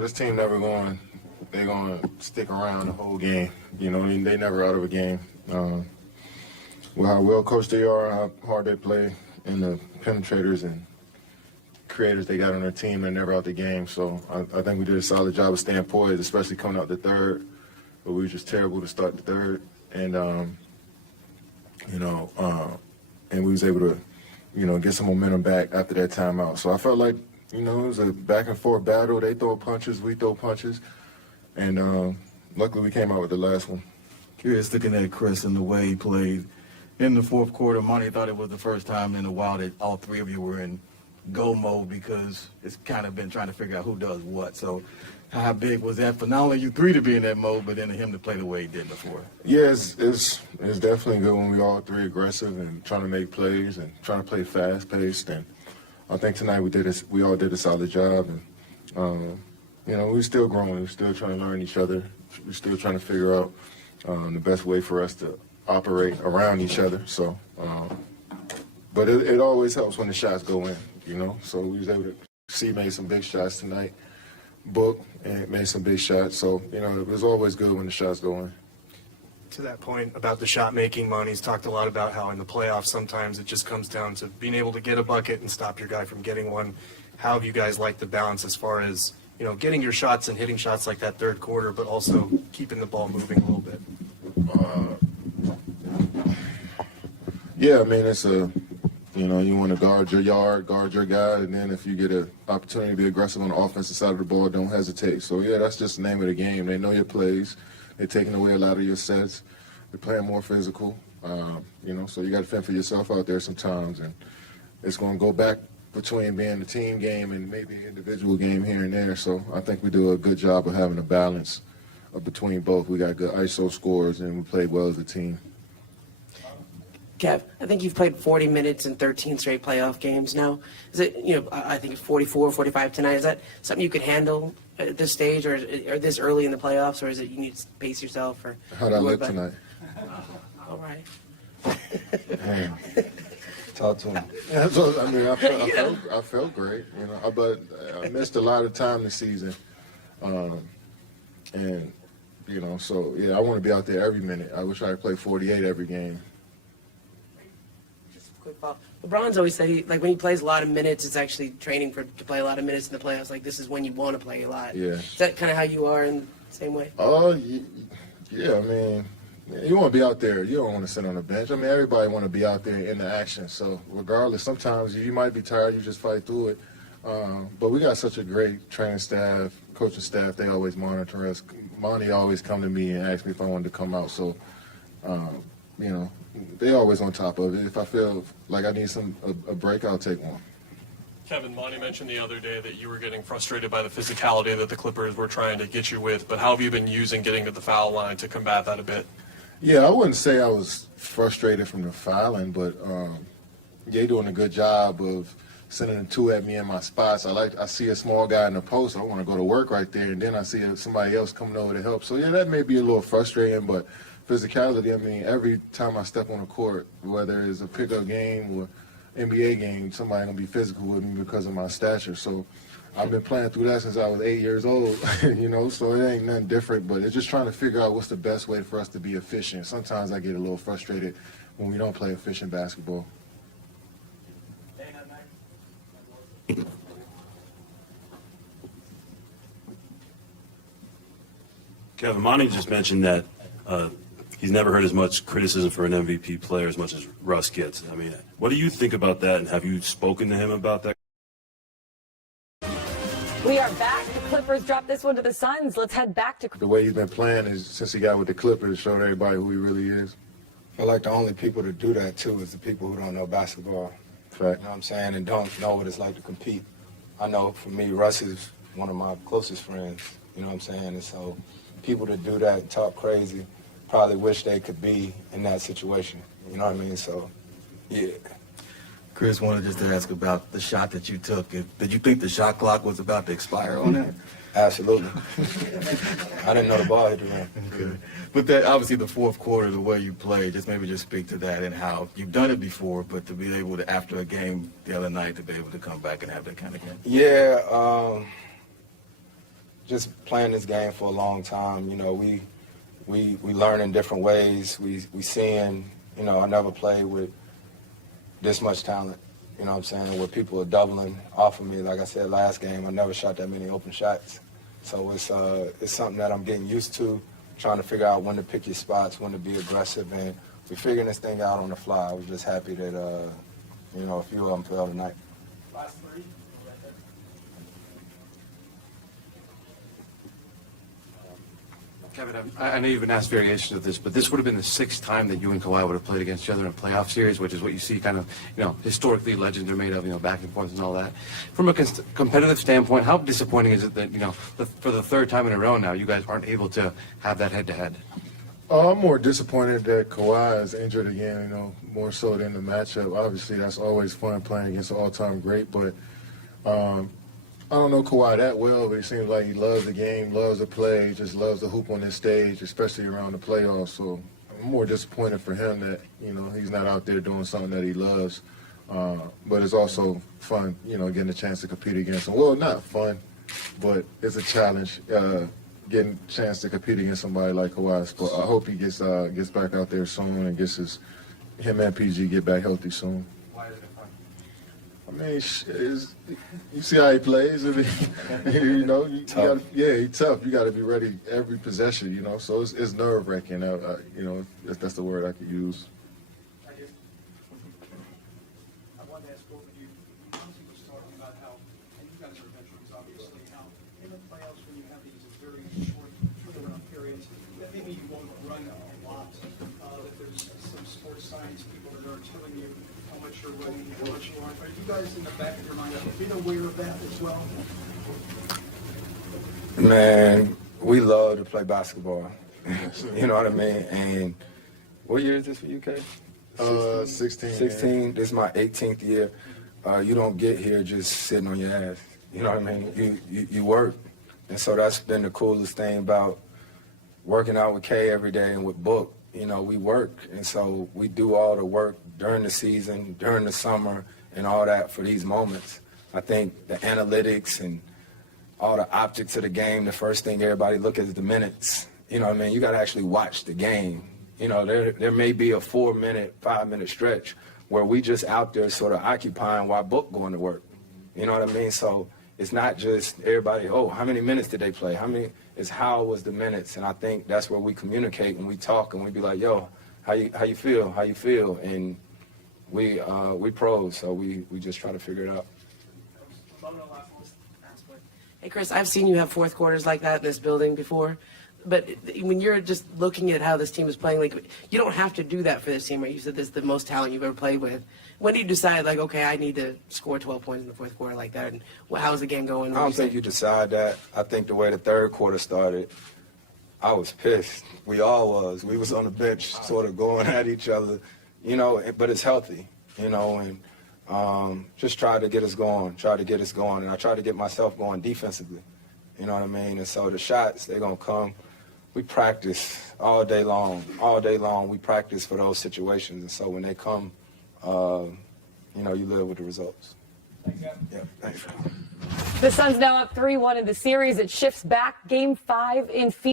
this team they're going to stick around the whole game. They never out of a game. With how well coached they are, how hard they play, and the penetrators and creators they got on their team, they're never out the game. So I think we did a solid job of staying poised, especially coming out the third. But we were just terrible to start the third. And, and we was able to, get some momentum back after that timeout. So I felt like, it was a back-and-forth battle. They throw punches, we throw punches. And luckily we came out with the last one. Curious looking at Chris and the way he played in the fourth quarter. Monty thought it was the first time in a while that all three of you were in go mode because it's kind of been trying to figure out who does what. So how big was that for not only you three to be in that mode, but then him to play the way he did before? Yeah, it's definitely good when we all three aggressive and trying to make plays and trying to play fast-paced. And I think tonight we all did a solid job. And, we're still growing. We're still trying to learn each other. We're still trying to figure out the best way for us to operate around each other. So, but it always helps when the shots go in, So we was able to see made some big shots tonight. Book and made some big shots. So, it was always good when the shots go in. To that point about the shot making, Monty's talked a lot about how in the playoffs sometimes it just comes down to being able to get a bucket and stop your guy from getting one. How have you guys liked the balance as far as, getting your shots and hitting shots like that third quarter, but also keeping the ball moving a little bit? Yeah, I mean, it's you want to guard your yard, guard your guy, and then if you get an opportunity to be aggressive on the offensive side of the ball, don't hesitate. So, yeah, that's just the name of the game. They know your plays. They're taking away a lot of your sets. They're playing more physical, so you got to fend for yourself out there sometimes. And it's going to go back between being a team game and maybe an individual game here and there. So I think we do a good job of having a balance between both. We got good ISO scores, and we played well as a team. Kev, I think you've played 40 minutes in 13 straight playoff games now. Is it, I think it's 44, 45 tonight. Is that something you could handle at this stage or this early in the playoffs, or is it you need to pace yourself? Or how'd I look tonight? All right. Damn. Talk to him. Yeah, so, I mean, I felt great, but I missed a lot of time this season. And, so, yeah, I want to be out there every minute. I wish I could play 48 every game. Just a quick follow. LeBron's always said when he plays a lot of minutes, it's actually training to play a lot of minutes in the playoffs. Like, this is when you want to play a lot. Yeah. Is that kind of how you are in the same way? Yeah, I mean, you want to be out there. You don't want to sit on the bench. I mean, everybody want to be out there in the action. So regardless, sometimes you might be tired. You just fight through it. But we got such a great training staff, coaching staff. They always monitor us. Monty always come to me and ask me if I wanted to come out. So, they always on top of it. If I feel like I need a break, I'll take one. Kevin, Monty mentioned the other day that you were getting frustrated by the physicality that the Clippers were trying to get you with, but how have you been using getting to the foul line to combat that a bit? Yeah, I wouldn't say I was frustrated from the fouling, but they doing a good job of sending the two at me in my spots. I see a small guy in the post, I want to go to work right there, and then I see somebody else coming over to help. So, yeah, that may be a little frustrating, but physicality, I mean, every time I step on the court, whether it's a pickup game or NBA game, somebody going to be physical with me because of my stature. So I've been playing through that since I was 8 years old, so it ain't nothing different, but it's just trying to figure out what's the best way for us to be efficient. Sometimes I get a little frustrated when we don't play efficient basketball. Kevin, Monty just mentioned that he's never heard as much criticism for an MVP player as much as Russ gets. I mean, what do you think about that, and have you spoken to him about that? We are back. The Clippers dropped this one to the Suns. Let's head back to... The way he's been playing is, since he got with the Clippers, showed everybody who he really is. I feel like the only people to do that, too, is the people who don't know basketball. Fact. You know what I'm saying? And don't know what it's like to compete. I know, for me, Russ is one of my closest friends. You know what I'm saying? And so people that do that and talk crazy probably wish they could be in that situation. You know what I mean? So, yeah. Chris wanted just to ask about the shot that you took. Did you think the shot clock was about to expire on that? Absolutely. I didn't know the ball hit the rim. Okay. But that, obviously, the fourth quarter, the way you played, maybe just speak to that and how you've done it before, but to be able to, after a game the other night, to be able to come back and have that kind of game. Yeah, just playing this game for a long time, you know, we learn in different ways. We seeing, you know, I never played with this much talent, you know what I'm saying, where people are doubling off of me. Like I said last game, I never shot that many open shots. So it's something that I'm getting used to, trying to figure out when to pick your spots, when to be aggressive, and we're figuring this thing out on the fly. I was just happy that, you know, a few of them fell tonight. Last three. Kevin, I know you've been asked variations of this, but this would have been the sixth time that you and Kawhi would have played against each other in a playoff series, which is what you see kind of, you know, historically legends are made of, you know, back and forth and all that. From a competitive standpoint, how disappointing is it that, you know, for the third time in a row now, you guys aren't able to have that head-to-head? I'm more disappointed that Kawhi is injured again, you know, more so than the matchup. Obviously, that's always fun playing against an all-time great, but I don't know Kawhi that well, but it seems like he loves the game, loves to play, just loves to hoop on this stage, especially around the playoffs. So I'm more disappointed for him that, you know, he's not out there doing something that he loves. But it's also fun, you know, getting a chance to compete against him. Well, not fun, but it's a challenge, getting a chance to compete against somebody like Kawhi. But I hope he gets back out there soon and him and PG get back healthy soon. Why is it fun? I mean, you see how he plays. I mean, you know, he's tough. You got to be ready every possession. You know, so it's nerve wracking. You know, if that's the word I could use. I wanted to ask both of you. He was talking about how, and you guys are veterans, obviously, how in the playoffs when you have these very short turnaround periods, that maybe you won't run a lot. That there's some sports science people that are telling you how much you're running, how much you aren't. Are you guys in the back of your mind have been aware of that as well? Man, we love to play basketball. You know what I mean? And what year is this for you, Kay? 16. 16. This is my 18th year. You don't get here just sitting on your ass. You know what I mean? You work. And so that's been the coolest thing about working out with Kay every day and with Book. You know, we work. And so we do all the work during the season, during the summer, and all that for these moments. I think the analytics and all the optics of the game, the first thing everybody look at is the minutes. You know what I mean? You got to actually watch the game. You know, there may be a 4-minute, 5-minute stretch where we just out there sort of occupying while Book going to work. You know what I mean? So it's not just everybody, oh, how many minutes did they play? It's how was the minutes? And I think that's where we communicate and we talk and we be like, yo, how you feel? How you feel? And we pros, so we just try to figure it out. Hey, Chris, I've seen you have fourth quarters like that in this building before. But when you're just looking at how this team is playing, like, you don't have to do that for this team, right? You said this is the most talent you've ever played with. When do you decide, like, okay, I need to score 12 points in the fourth quarter like that? And how's the game going? I don't think you decide that. I think the way the third quarter started, I was pissed. We all was. We was on the bench sort of going at each other, you know, but it's healthy, you know, and just try to get us going. And I try to get myself going defensively, you know what I mean? And so the shots, they're going to come. We practice all day long. All day long, we practice for those situations. And so when they come, you know, you live with the results. Thanks, Jeff. Yeah, thanks. The Suns now up 3-1 in the series. It shifts back Game 5 in Phoenix.